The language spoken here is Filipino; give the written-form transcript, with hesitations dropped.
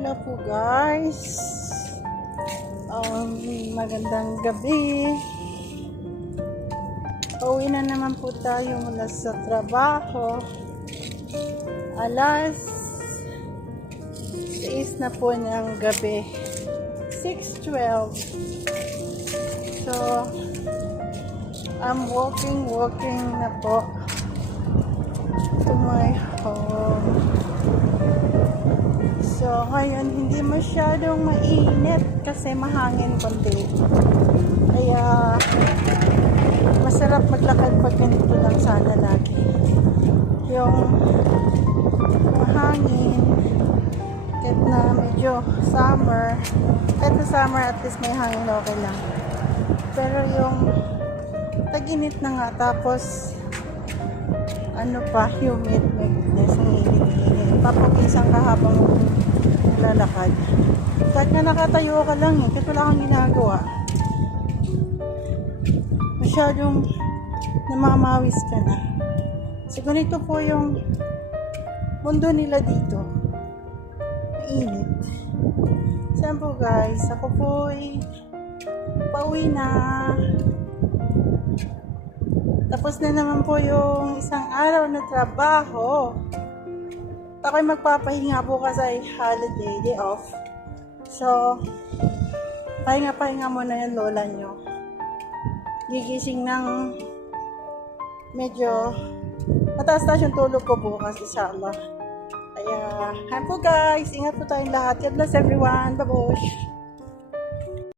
Hello po guys. Magandang gabi. Pauwi na naman po tayo mula sa trabaho. Alas 6 na po ng gabi. 6:12. So, I'm walking na po to my home. So, ngayon hindi masyadong mainit kasi mahangin konti. Kaya, masarap maglakad pag ganito lang sana lagi. Yung mahangin, kahit na medyo summer, kahit na summer at least may hangin okay lang. Pero yung tag-init na nga, tapos ano pa, humid, magnes, ang init-init. Papagisang ka habang lalakad. Kahit na nakatayo ka lang kahit wala kang ginagawa. Masyadong namamawis ka na. So, ganito po yung mundo nila dito. Mainit. Saan po guys? Ako po'y pauwi na. Tapos na naman po yung isang araw na trabaho. Ako'y magpapahinga bukas ay holiday, day off. So, pahinga-pahinga muna yung lola nyo. Gigising ng medyo mataas-taas yung tulog ko bukas, inshallah. Kaya, po guys, ingat po tayong lahat. God bless everyone. Babush!